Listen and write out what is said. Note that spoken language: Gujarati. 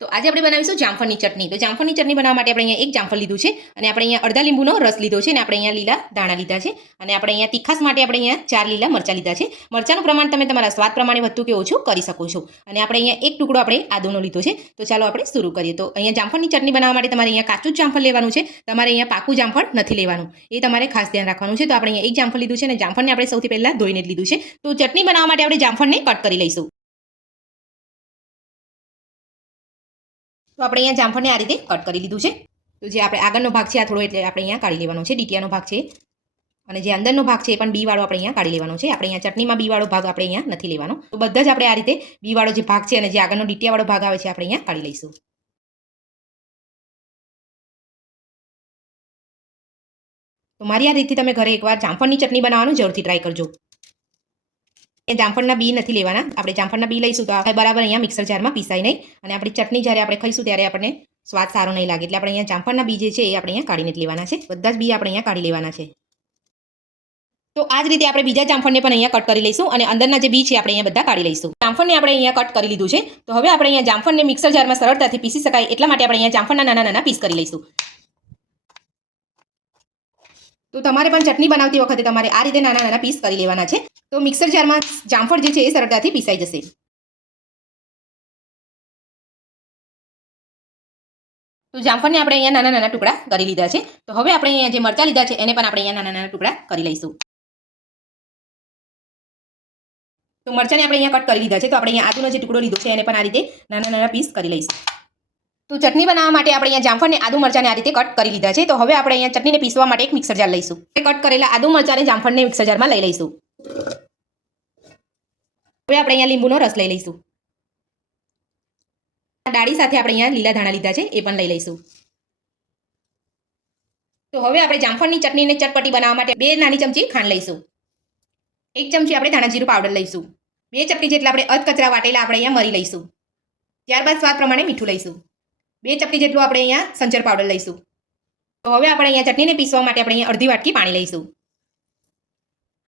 તો આજે આપણે બનાવીશું જામફળની ચટણી. તો જામફળની ચટણી બનાવવા માટે આપણે અહીંયા એક જામફળ લીધું છે અને આપણે અહીંયા અડધા લીંબુનો રસ લીધો છે અને આપણે અહીંયા લીલા દાણા લીધા છે અને આપણે અહીંયા તીખાસ માટે આપણે અહીંયા ચાર લીલા મરચાં લીધા છે. મરચાંનું પ્રમાણ તમે તમારા સ્વાદ પ્રમાણે વધતું કે ઓછું કરી શકો છો. અને આપણે અહીંયા એક ટુકડો આપણે આદુનો લીધો છે. તો ચાલો આપણે શરૂ કરીએ. તો અહીંયા જામફળની ચટણી બનાવવા માટે તમારે અહીંયા કાચું જ જામફળ લેવાનું છે. તમારે અહીંયા પાકું જામફળ નથી લેવાનું. એ તમારે ખાસ ધ્યાન રાખવાનું છે. તો આપણે અહીંયા એક જામફળ લીધું છે અને જામફળને આપણે સૌથી પહેલાં ધોઈને લીધું છે. તો ચટણી બનાવવા માટે આપણે જામફળને કટ કરી લઈશું. તો આપણે અહીંયા જામફળને આ રીતે કટ કરી લીધું છે. તો જે આપણે આગળનો ભાગ છે, આ થોડો એટલે આપણે અહીંયા કાઢી લેવાનો છે, ડીટીયાનો ભાગ છે. અને જે અંદરનો ભાગ છે, એ પણ બીવાળો આપણે અહીંયા કાઢી લેવાનો છે. આપણે અહીંયા ચટણીમાં બીવાળો ભાગ આપણે અહીંયા નથી લેવાનો. તો બધા જ આપણે આ રીતે બી વાળો જે ભાગ છે અને જે આગળનો ડીટીયાવાળો ભાગ આવે છે, આપણે અહીંયા કાઢી લઈશું. તો મારી આ રીતે તમે ઘરે એકવાર જામફળની ચટણી બનાવવાનું જરૂરથી ટ્રાય કરજો. એ જામફળના બી નથી લેવાના. આપણે જામફળના બી લઈશું તો આપણે બરાબર અહીંયા મિક્સર જારમાં પીસાય નહીં. અને આપણી ચટણી જ્યારે આપણે ખાઈશું ત્યારે આપણને સ્વાદ સારો નહીં લાગે. એટલે આપણે અહીંયા જામફળના બી જે છે એ આપણે અહીંયા કાઢીને જ લેવાના છે. બધા જ બી આપણે અહીંયા કાઢી લેવાના છે. તો આ જ રીતે આપણે બીજા જામફળને પણ અહીંયા કટ કરી લઈશું અને અંદરના જે બી છે આપણે અહીંયા બધા કાઢી લઈશું. જામફળને આપણે અહીંયા કટ કરી લીધું છે. તો હવે આપણે અહીંયા જામફળને મિક્સર જારમાં સરળતાથી પીસી શકાય એટલા માટે આપણે અહીંયા જામફળના નાના નાના પીસ કરી લઈશું. તો તમારે પણ ચટણી બનાવતી વખતે તમારે આ રીતે નાના નાના પીસ કરી લેવાના છે. તો મિક્સર જારમાં જામફળ જે છે એ સરળતાથી પીસાઈ જશે. તો જામફળને આપણે અહીંયા નાના નાના ટુકડા કરી લીધા છે. તો હવે આપણે અહીંયા જે મરચાં લીધા છે, એને પણ આપણે અહીંયા નાના નાના ટુકડા કરી લઈશું. તો મરચાંને આપણે અહીંયા કટ કરી લીધા છે. તો આપણે અહીંયા આદુનો જે ટુકડો લીધો છે, એને પણ આ રીતે નાના નાના પીસ કરી લઈશું. તો ચટણી બનાવવા માટે આપણે અહીંયા જામફળને આદુ મરચાંને આ રીતે કટ કરી લીધા છે. તો હવે આપણે અહીંયા ચટણીને પીસવા માટે એક મિક્સર જાર લઈશું. કટ કરેલા આદુ મરચાંને જામફળને મિક્સર જારમાં લઈ લઈશું. હવે આપણે અહીંયા લીંબુનો રસ લઈ લઈશું. ડાળી સાથે આપણે અહીંયા લીલા ધાણા લીધા છે, એ પણ લઈ લઈશું. તો હવે આપણે જામફળની ચટણીને ચટપટી બનાવવા માટે બે નાની ચમચી ખાંડ લઈશું. એક ચમચી આપણે ધાણા જીરું પાવડર લઈશું. બે ચપટી જેટલા આપણે અધકચરા વાટેલા આપણે અહીંયા મરી લઈશું. ત્યારબાદ સ્વાદ પ્રમાણે મીઠું લઈશું. બે ચપટી જેટલું આપણે અહીંયા સંચર પાવડર લઈશું. તો હવે આપણે અહીંયા ચટણીને પીસવા માટે આપણે અહીંયા અડધી વાટકી પાણી લઈશું.